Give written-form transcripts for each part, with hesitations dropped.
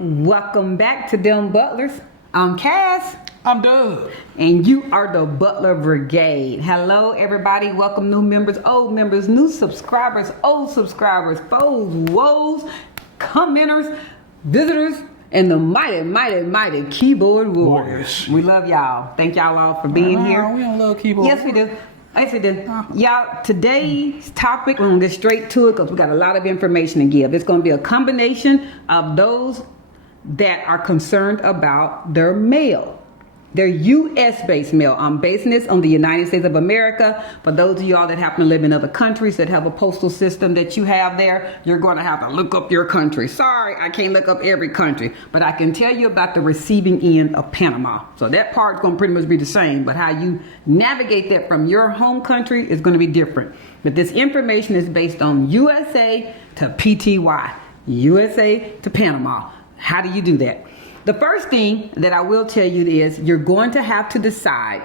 Welcome back to DemButlers. I'm Cass. I'm Doug. And you are the Butler Brigade. Hello, everybody. Welcome new members, old members, new subscribers, old subscribers, foes, woes, commenters, visitors, and the mighty keyboard warriors. We love y'all. Thank y'all all for being here. We don't love keyboard. Yes, we do. Yes, we do. Y'all, today's topic, we're going to get straight to it because we got a lot of information to give. It's going to be a combination of those that are concerned about their mail. Their U.S.-based mail. I'm basing this on the United States of America. For those of y'all that happen to live in other countries that have a postal system that you have there, you're going to have to look up your country. Sorry, I can't look up every country, but I can tell you about the receiving end of Panama. So that part's going to pretty much be the same, but how you navigate that from your home country is going to be different. But this information is based on USA to PTY, USA to Panama. How do you do that? The first thing that I will tell you is you're going to have to decide,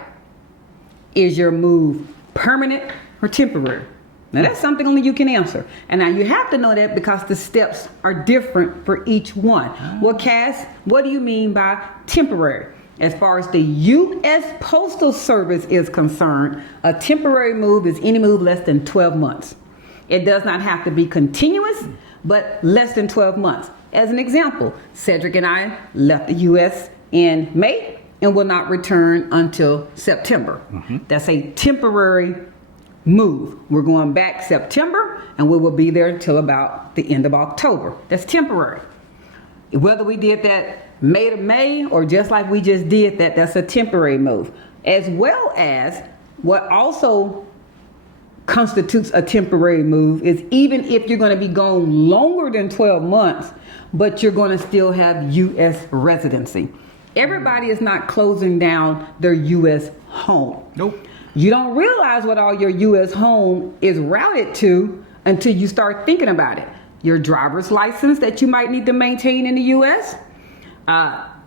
is your move permanent or temporary? Now that's something only you can answer. And now you have to know that because the steps are different for each one. Well, Cass, what do you mean by temporary? As far as the U.S. Postal Service is concerned, a temporary move is any move less than 12 months. It does not have to be continuous, but less than 12 months. As an example, Cedric and I left the U.S. in May and will not return until September. That's a temporary move. We're going back September and we will be there until about the end of October. That's temporary. Whether we did that May to May or just like we just did that, that's a temporary move. As well as what also constitutes a temporary move is even if you're going to be gone longer than 12 months, but you're going to still have U.S. residency. Everybody is not closing down their U.S. home. Nope. You don't realize what all your U.S. home is routed to until you start thinking about it. Your driver's license that you might need to maintain in the U.S.,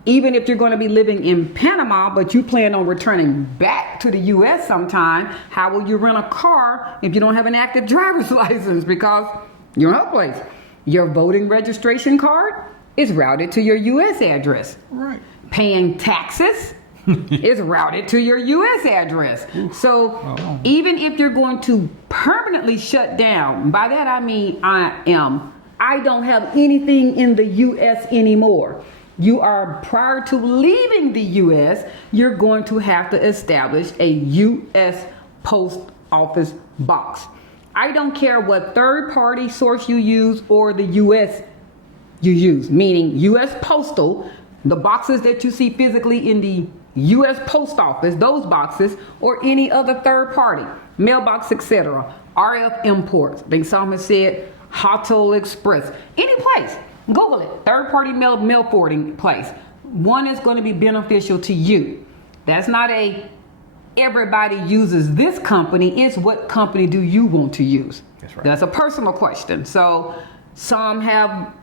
even if you're going to be living in Panama, but you plan on returning back to the U.S. sometime, how will you rent a car if you don't have an active driver's license because you're in a place? Your voting registration card is routed to your U.S. address. Right. Paying taxes is routed to your U.S. address. So even if you're going to permanently shut down, by that I mean I don't have anything in the U.S. anymore. You are, prior to leaving the U.S., you're going to have to establish a U.S. post office box. I don't care what third-party source you use or the U.S. you use, meaning U.S. Postal, the boxes that you see physically in the U.S. Post Office, those boxes, or any other third party, mailbox, etc., RF imports. I think some have said Hotel Express, any place. Google it. Third-party mail forwarding place. One is going to be beneficial to you. That's not a everybody uses this company. It's what company do you want to use? That's right. That's a personal question. So some have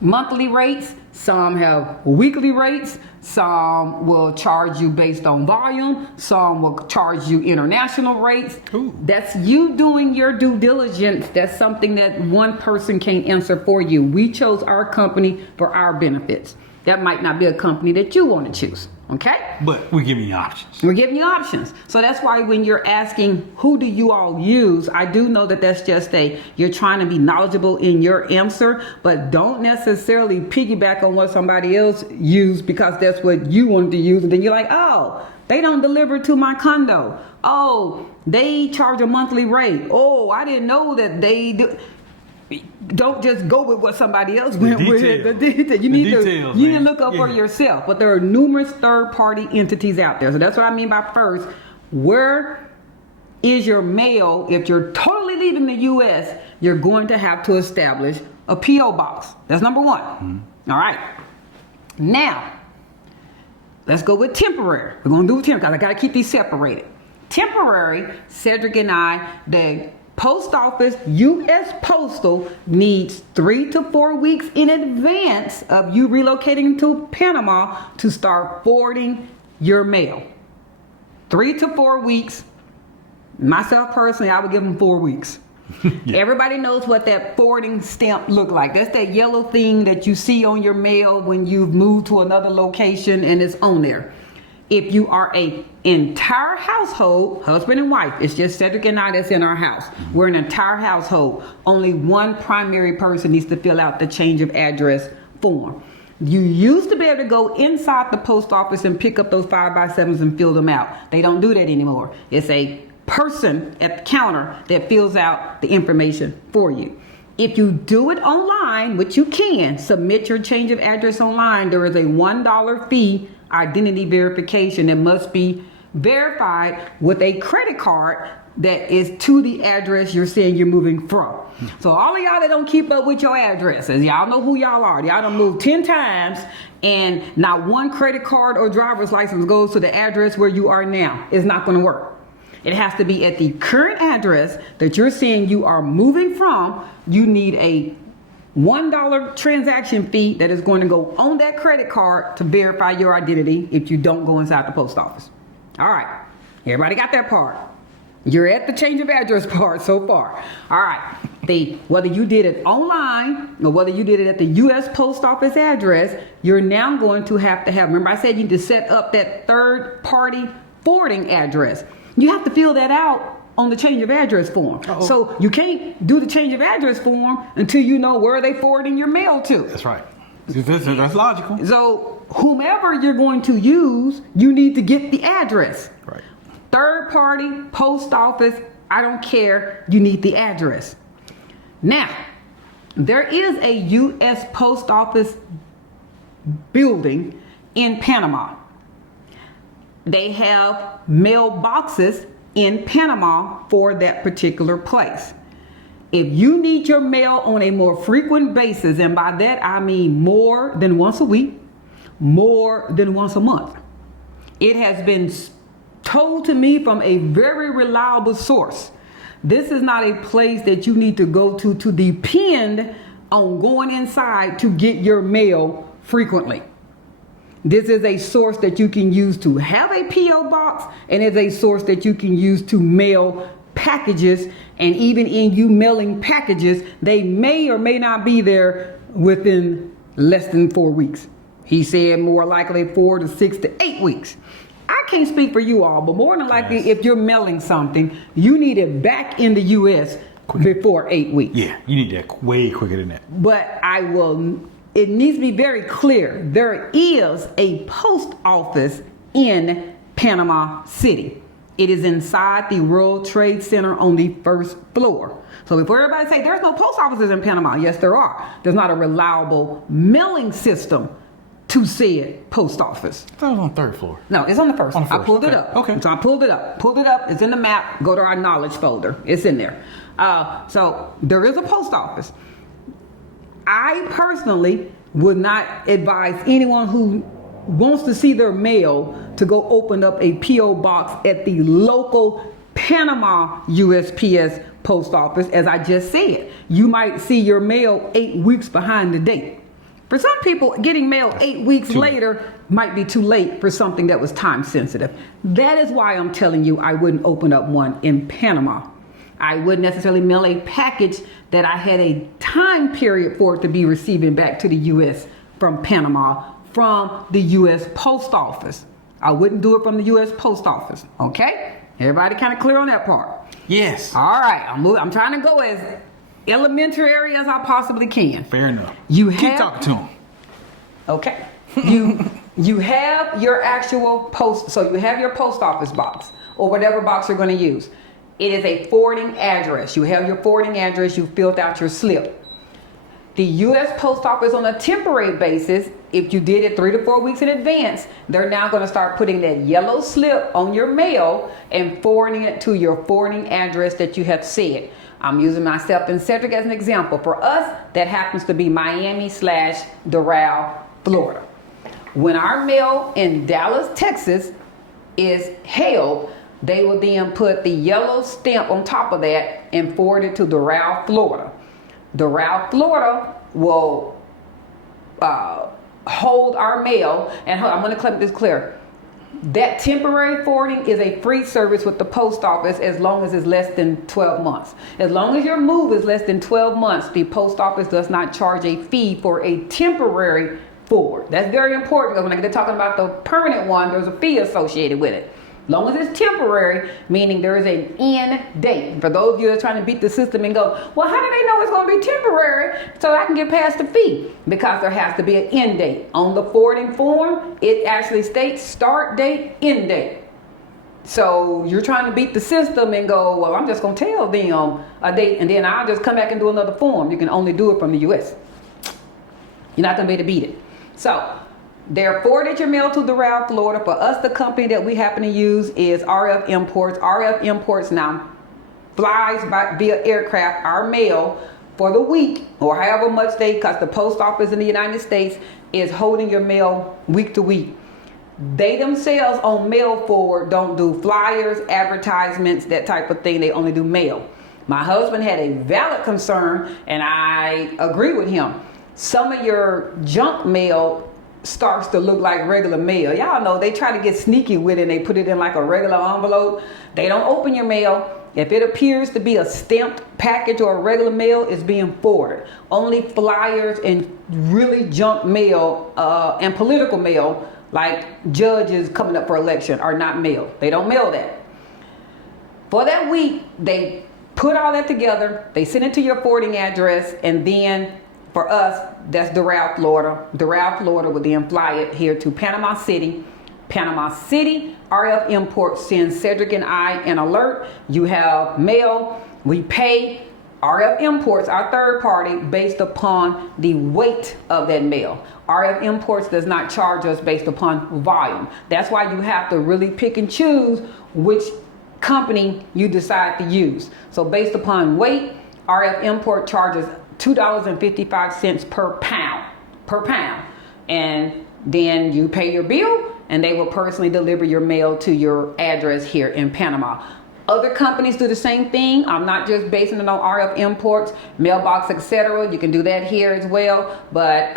monthly rates, some have weekly rates, some will charge you based on volume, some will charge you international rates. Ooh. That's you doing your due diligence. That's something that one person can't answer for you. We chose our company for our benefits. That might not be a company that you want to choose. Okay? But we're giving you options. We're giving you options. So that's why when you're asking, who do you all use? I do know that that's just you're trying to be knowledgeable in your answer, but don't necessarily piggyback on what somebody else used because that's what you wanted to use. And then you're like, oh, they don't deliver to my condo. Oh, they charge a monthly rate. Oh, I didn't know that they do. Don't just go with what somebody else went with. The detail. You need to look up for yourself. But there are numerous third-party entities out there. So that's what I mean by first. Where is your mail? If you're totally leaving the U.S., you're going to have to establish a P.O. box. That's number one. All right. Now, let's go with temporary. We're going to do temporary. I got to keep these separated. Temporary, Cedric and I, the Post Office, U.S. Postal needs 3 to 4 weeks in advance of you relocating to Panama to start forwarding your mail. 3 to 4 weeks. Myself personally, I would give them 4 weeks. Everybody knows what that forwarding stamp look like. That's that yellow thing that you see on your mail when you've moved to another location and it's on there. If you are a entire household, husband and wife, it's just Cedric and I that's in our house. We're an entire household. Only one primary person needs to fill out the change of address form. You used to be able to go inside the post office and pick up those 5x7s and fill them out. They don't do that anymore. It's a person at the counter that fills out the information for you. If you do it online, which you can, submit your change of address online, there is a $1 fee identity verification that must be verified with a credit card that is to the address you're saying you're moving from. So all of y'all that don't keep up with your addresses, y'all know who y'all are. Y'all done moved 10 times and not one credit card or driver's license goes to the address where you are now. It's not going to work. It has to be at the current address that you're saying you are moving from. You need a $1 transaction fee that is going to go on that credit card to verify your identity if you don't go inside the post office. All right. Everybody got that part. You're at the change of address part so far. All right. Whether you did it online or whether you did it at the U.S. Post Office address, you're now going to have, remember I said you need to set up that third party forwarding address. You have to fill that out on the change of address form. Uh-oh. So you can't do the change of address form until you know where they forwarding your mail to. That's right. That's logical. So whomever you're going to use, you need to get the address. Right. Third party, post office, I don't care. You need the address. Now, there is a U.S. Post Office building in Panama. They have mailboxes in Panama for that particular place. If you need your mail on a more frequent basis, and by that I mean more than once a week, more than once a month, it has been told to me from a very reliable source. This is not a place that you need to go to depend on going inside to get your mail frequently. This is a source that you can use to have a P.O. box, and it's a source that you can use to mail packages. And even in you mailing packages, they may or may not be there within less than 4 weeks. He said more likely 4 to 6 to 8 weeks. I can't speak for you all, but more than likely, if you're mailing something, you need it back in the U.S. before 8 weeks. Yeah, you need that way quicker than that. But it needs to be very clear. There is a post office in Panama City. It is inside the World Trade Center on the first floor. So before everybody say there's no post offices in Panama, yes, there are. There's not a reliable mailing system to said post office. I thought it was on the third floor. No, it's on the first. I pulled it up. Okay. So I pulled it up. Pulled it up. It's in the map. Go to our knowledge folder. It's in there. So there is a post office. I personally would not advise anyone who wants to see their mail to go open up a P.O. box at the local Panama USPS post office. As I just said, you might see your mail 8 weeks behind the date. For some people, getting mail 8 weeks later might be too late for something that was time sensitive. That is why I'm telling you I wouldn't open up one in Panama. I wouldn't necessarily mail a package that I had a time period for it to be receiving back to the U.S. from Panama from the U.S. Post Office. I wouldn't do it from the U.S. Post Office. Okay? Everybody kind of clear on that part? Yes. All right. I'm trying to go as elementary as I possibly can. Fair enough. Keep talking to him. Okay. You have your actual post, so you have your post office box or whatever box you're going to use. It is a forwarding address. You have your forwarding address. You filled out your slip. The U.S. Post Office on a temporary basis, if you did it 3 to 4 weeks in advance, they're now going to start putting that yellow slip on your mail and forwarding it to your forwarding address that you have said. I'm using myself and Cedric as an example. For us, that happens to be Miami/Doral, Florida. When our mail in Dallas, Texas is held, they will then put the yellow stamp on top of that and forward it to Doral, Florida. Doral, Florida will hold our mail, and I'm going to clip this clear. That temporary forwarding is a free service with the post office as long as it's less than 12 months. As long as your move is less than 12 months, the post office does not charge a fee for a temporary forward. That's very important because when I get to talking about the permanent one, there's a fee associated with it. As long as it's temporary, meaning there is an end date. For those of you that are trying to beat the system and go, well, how do they know it's going to be temporary so I can get past the fee? Because there has to be an end date. On the forwarding form, it actually states start date, end date. So you're trying to beat the system and go, well, I'm just going to tell them a date and then I'll just come back and do another form. You can only do it from the U.S. You're not going to be able to beat it. So they're forwarded your mail to Doral, Florida. For us, the company that we happen to use is RF Imports. RF Imports now flies via aircraft our mail for the week or however much because the post office in the United States is holding your mail week to week. They themselves on mail forward don't do flyers, advertisements, that type of thing. They only do mail. My husband had a valid concern and I agree with him. Some of your junk mail starts to look like regular mail. Y'all know they try to get sneaky with it and they put it in like a regular envelope. They don't open your mail. If it appears to be a stamped package or a regular mail, it's being forwarded. Only flyers and really junk mail and political mail like judges coming up for election are not mailed. They don't mail that. For that week, they put all that together. They send it to your forwarding address and then for us, that's Doral, Florida. Doral, Florida would then fly it here to Panama City. Panama City, RF Imports sends Cedric and I an alert. You have mail. We pay RF Imports, our third party, based upon the weight of that mail. RF Imports does not charge us based upon volume. That's why you have to really pick and choose which company you decide to use. So based upon weight, RF Import charges $2.55 per pound. And then you pay your bill and they will personally deliver your mail to your address here in Panama. Other companies do the same thing. I'm not just basing it on RF Imports, Mailbox, etc. You can do that here as well, but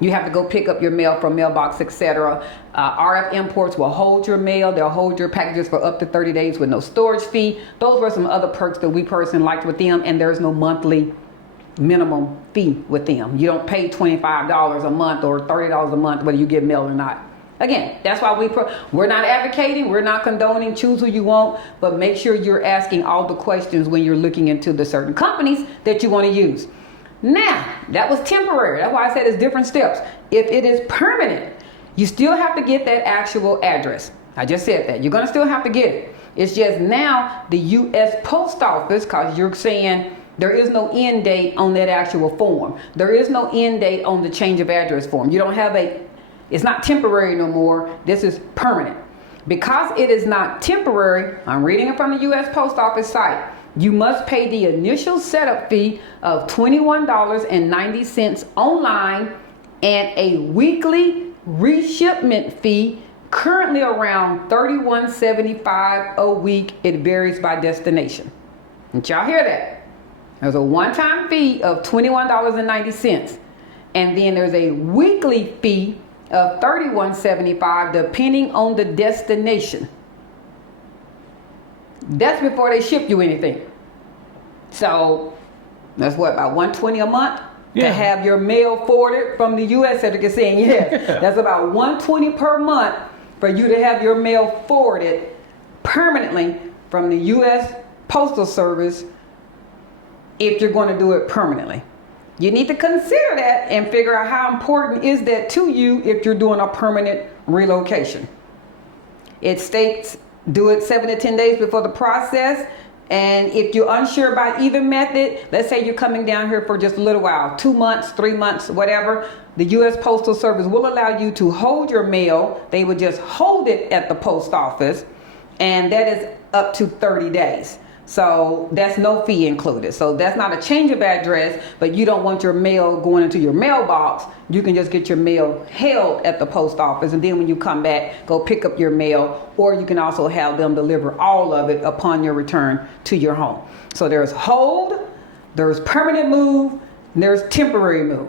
you have to go pick up your mail from Mailbox, etc. RF Imports will hold your mail. They'll hold your packages for up to 30 days with no storage fee. Those were some other perks that we personally liked with them, and there's no monthly minimum fee with them. You don't pay $25 a month or $30 a month whether you get mail or not. Again, that's why we're not advocating, we're not condoning, choose who you want, but make sure you're asking all the questions when you're looking into the certain companies that you want to use. Now, that was temporary. That's why I said it's different steps. If it is permanent, you still have to get that actual address. I just said that. You're going to still have to get it. It's just now the U.S. Post Office, because you're saying there is no end date on that actual form. There is no end date on the change of address form. You don't have it's not temporary no more. This is permanent. Because it is not temporary, I'm reading it from the U.S. Post Office site, you must pay the initial setup fee of $21.90 online and a weekly reshipment fee currently around $31.75 a week. It varies by destination. Did y'all hear that? There's a one-time fee of $21.90, and then there's a weekly fee of $31.75 depending on the destination. That's before they ship you anything. So that's what, about $120 a month to have your mail forwarded from the U.S. Cedric is saying, yes. That's about $120 per month for you to have your mail forwarded permanently from the U.S. Postal Service if you're going to do it permanently. You need to consider that and figure out how important is that to you if you're doing a permanent relocation. It states do it 7 to 10 days before the process. And if you're unsure about either method, let's say you're coming down here for just a little while, 2 months, 3 months, whatever, the U.S. Postal Service will allow you to hold your mail. They would just hold it at the post office, and that is up to 30 days. So that's no fee included. So that's not a change of address, but you don't want your mail going into your mailbox. You can just get your mail held at the post office, and then when you come back, go pick up your mail, or you can also have them deliver all of it upon your return to your home. So there's hold, there's permanent move, and there's temporary move.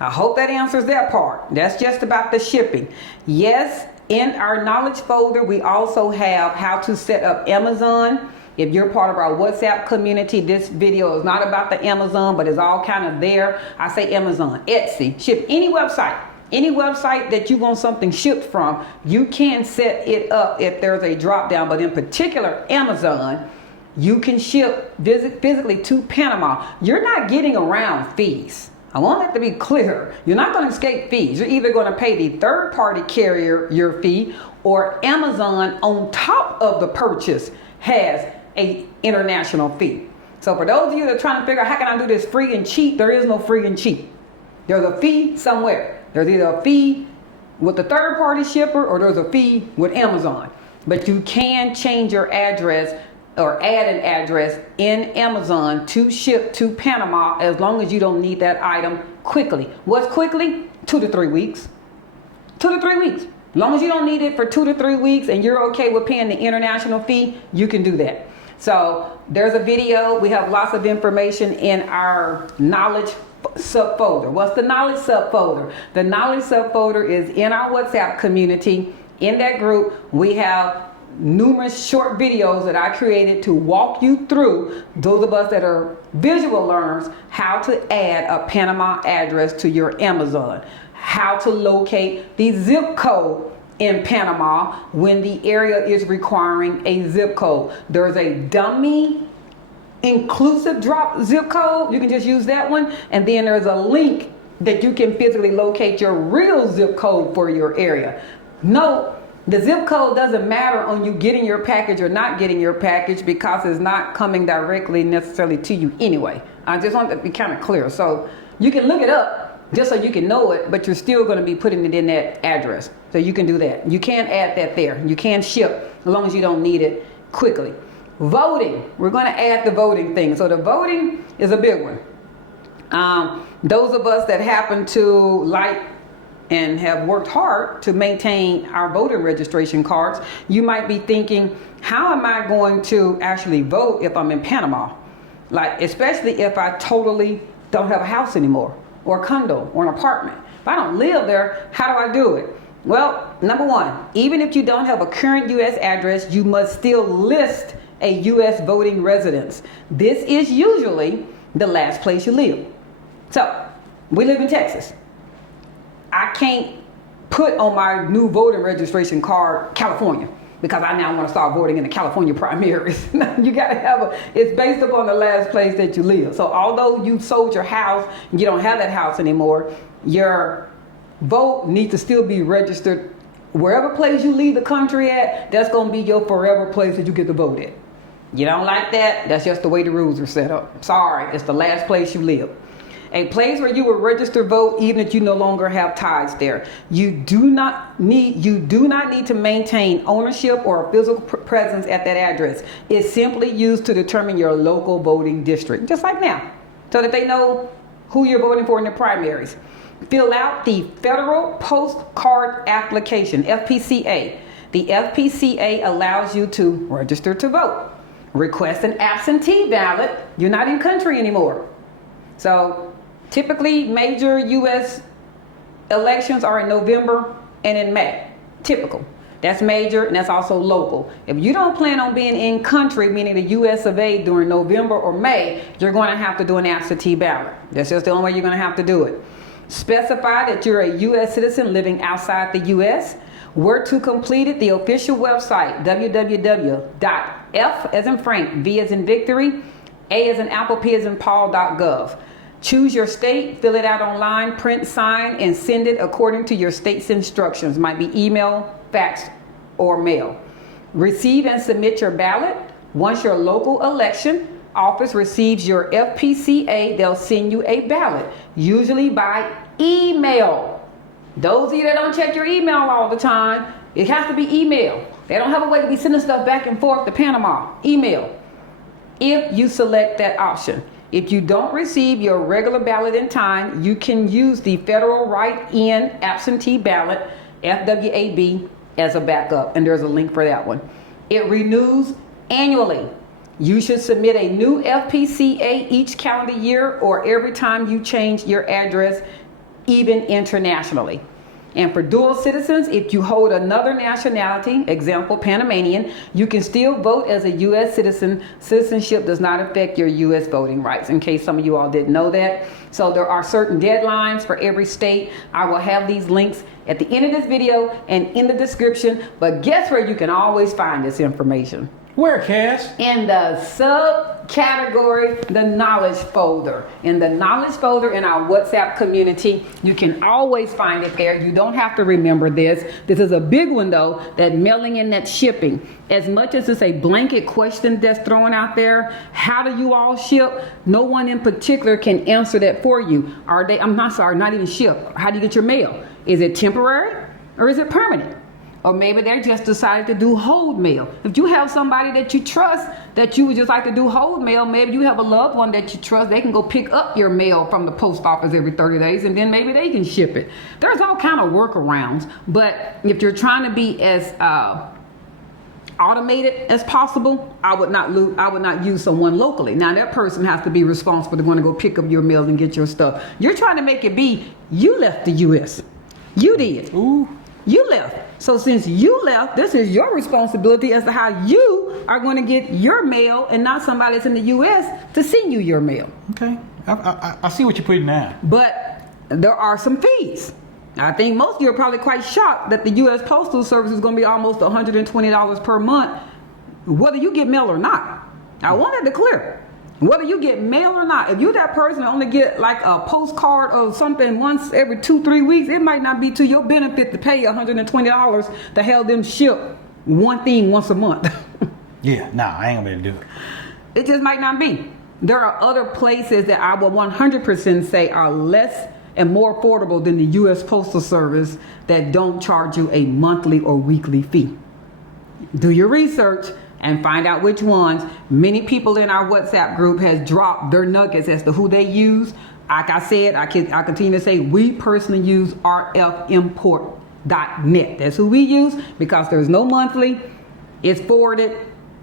I hope that answers that part. That's just about the shipping. Yes, In our knowledge folder, we also have how to set up Amazon. If you're part of our WhatsApp community, this video is not about the Amazon, but it's all kind of there. I say Amazon, Etsy, ship any website. Any website that you want something shipped from, you can set it up if there's a drop down. But in particular, Amazon, you can ship physically to Panama. You're not getting around fees. I want that to be clear. You're not going to escape fees. You're either going to pay the third party carrier your fee, or Amazon on top of the purchase has a international fee. So for those of you that are trying to figure out how can I do this free and cheap, there is no free and cheap. There's a fee somewhere. There's either a fee with the third party shipper or there's a fee with Amazon. But you can change your address or add an address in Amazon to ship to Panama as long as you don't need that item quickly. What's quickly? 2 to 3 weeks. 2 to 3 weeks. As long as you don't need it for 2 to 3 weeks and you're okay with paying the international fee, you can do that. So there's a video. We have lots of information in our knowledge subfolder. What's the knowledge subfolder? The knowledge subfolder is in our WhatsApp community. In that group, we have numerous short videos that I created to walk you through, those of us that are visual learners, how to add a Panama address to your Amazon, how to locate the zip code in Panama when the area is requiring a zip code. There's a dummy inclusive drop zip code. You can just use that one. And then there's a link that you can physically locate your real zip code for your area. No, the zip code doesn't matter on you getting your package or not getting your package because it's not coming directly necessarily to you anyway. I just want that to be kind of clear. So you can look it up just so you can know it, but you're still going to be putting it in that address. So you can do that. You can add that there. You can ship as long as you don't need it quickly. Voting. We're going to add the voting thing. So the voting is a big one. Those of us that happen to like and have worked hard to maintain our voter registration cards, you might be thinking, how am I going to actually vote if I'm in Panama? Like, especially if I totally don't have a house anymore, or a condo, or an apartment. If I don't live there, how do I do it? Well, number one, even if you don't have a current U.S. address, you must still list a U.S. voting residence. This is usually the last place you live. So, we live in Texas. I can't put on my new voting registration card California because I now want to start voting in the California primaries. You got to have it's based upon the last place that you live. So although you sold your house and you don't have that house anymore, your vote needs to still be registered. Wherever place you leave the country at, that's going to be your forever place that you get to vote at. You don't like that? That's just the way the rules are set up. Sorry, it's the last place you live. A place where you will register vote even if you no longer have ties there. You do not need to maintain ownership or a physical presence at that address. It's simply used to determine your local voting district, just like now, so that they know who you're voting for in the primaries. Fill out the Federal Postcard Application, FPCA. The FPCA allows you to register to vote. Request an absentee ballot. You're not in country anymore. So typically major U.S. elections are in November and in May. Typical. That's major and that's also local. If you don't plan on being in country, meaning the U.S. of A. during November or May, you're going to have to do an absentee ballot. That's just the only way you're going to have to do it. Specify that you're a U.S. citizen living outside the U.S. Where to complete it, the official website, www.f as in Frank, V as in Victory, A as in Apple, P as in Paul.gov. Choose your state, fill it out online, print, sign, and send it according to your state's instructions. Might be email, fax, or mail. Receive and submit your ballot. Once your local election office receives your FPCA, they'll send you a ballot, usually by email. Those of you that don't check your email all the time, it has to be email. They don't have a way to be sending stuff back and forth to Panama. Email. If you select that option. If you don't receive your regular ballot in time, you can use the Federal Write-In Absentee Ballot, FWAB, as a backup. And there's a link for that one. It renews annually. You should submit a new FPCA each calendar year or every time you change your address, even internationally. And for dual citizens, if you hold another nationality, example Panamanian, you can still vote as a U.S. citizen. Citizenship does not affect your U.S. voting rights, in case some of you all didn't know that. So there are certain deadlines for every state. I will have these links at the end of this video and in the description. But guess where you can always find this information? Where, Cass? In the subcategory, the knowledge folder. In the knowledge folder in our WhatsApp community, you can always find it there. You don't have to remember this. This is a big one though, that mailing and that shipping. As much as it's a blanket question that's thrown out there, how do you all ship? No one in particular can answer that for you. Not even ship. How do you get your mail? Is it temporary or is it permanent? Or maybe they just decided to do hold mail. If you have somebody that you trust that you would just like to do hold mail, maybe you have a loved one that you trust, they can go pick up your mail from the post office every 30 days and then maybe they can ship it. There's all kind of workarounds, but if you're trying to be as automated as possible, I would not use someone locally. Now that person has to be responsible to want to go pick up your mail and get your stuff. You're trying to make it be, you left the U.S. You did. Ooh. You left. So since you left, this is your responsibility as to how you are going to get your mail and not somebody that's in the U.S. to send you your mail. Okay. I see what you're putting down. But there are some fees. I think most of you are probably quite shocked that the U.S. Postal Service is going to be almost $120 per month, whether you get mail or not. I want that to clear. Whether you get mail or not, if you're that person that only get like a postcard or something once every 2-3 weeks, it might not be to your benefit to pay $120 to have them ship one thing once a month. Yeah, nah, I ain't gonna be able to do it. It just might not be. There are other places that I will 100% say are less and more affordable than the U.S. Postal Service that don't charge you a monthly or weekly fee. Do your research and find out which ones. Many people in our WhatsApp group has dropped their nuggets as to who they use. Like I said, I continue to say we personally use rfimport.net. That's who we use because there's no monthly, it's forwarded,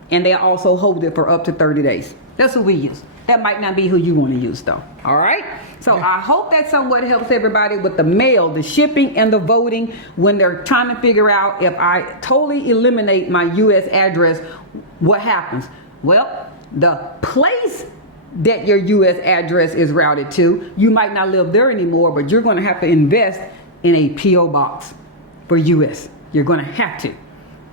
and they also hold it for up to 30 days. That's who we use. That might not be who you want to use though. All right. So I hope that somewhat helps everybody with the mail, the shipping, and the voting when they're trying to figure out if I totally eliminate my U.S. address, what happens? Well, the place that your U.S. address is routed to, you might not live there anymore, but you're going to have to invest in a P.O. box for U.S. You're going to have to.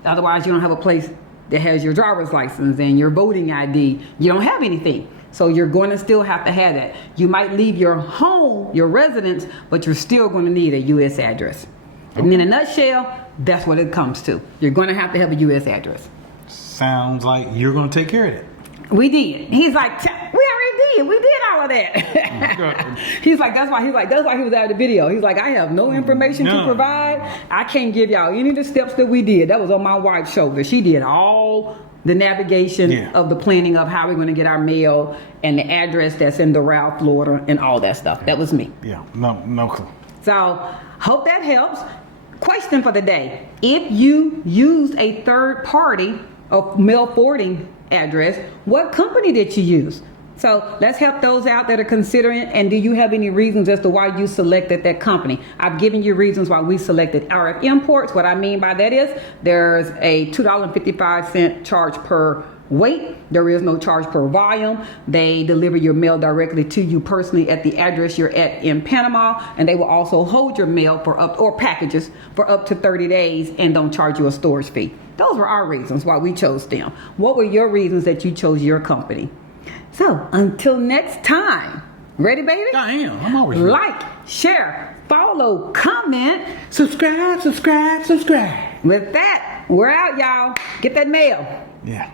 Otherwise, you don't have a place that has your driver's license and your voting ID. You don't have anything. So you're going to still have to have that. You might leave your home, your residence, but you're still going to need a U.S. address. Okay. And in a nutshell, that's what it comes to. You're going to have a U.S. address. Sounds like you're going to take care of it. We did. He's like, we already did. We did all of that. He's like, that's why he was out of the video. He's like, I have no information to provide. I can't give y'all any of the steps that we did. That was on my wife's shoulder. She did all the navigation of the planning of how we're going to get our mail and the address that's in Doral, Florida, and all that stuff. That was me. Yeah, no clue. So, hope that helps. Question for the day. If you used a third party of mail forwarding address, what company did you use? So let's help those out that are considering, and do you have any reasons as to why you selected that company? I've given you reasons why we selected RF Imports. What I mean by that is there's a $2.55 charge per weight. There is no charge per volume. They deliver your mail directly to you personally at the address you're at in Panama, and they will also hold your mail or packages for up to 30 days and don't charge you a storage fee. Those were our reasons why we chose them. What were your reasons that you chose your company? So until next time, ready, baby? I am. I'm always ready. Like, share, follow, comment, subscribe. With that, we're out, y'all. Get that mail. Yeah.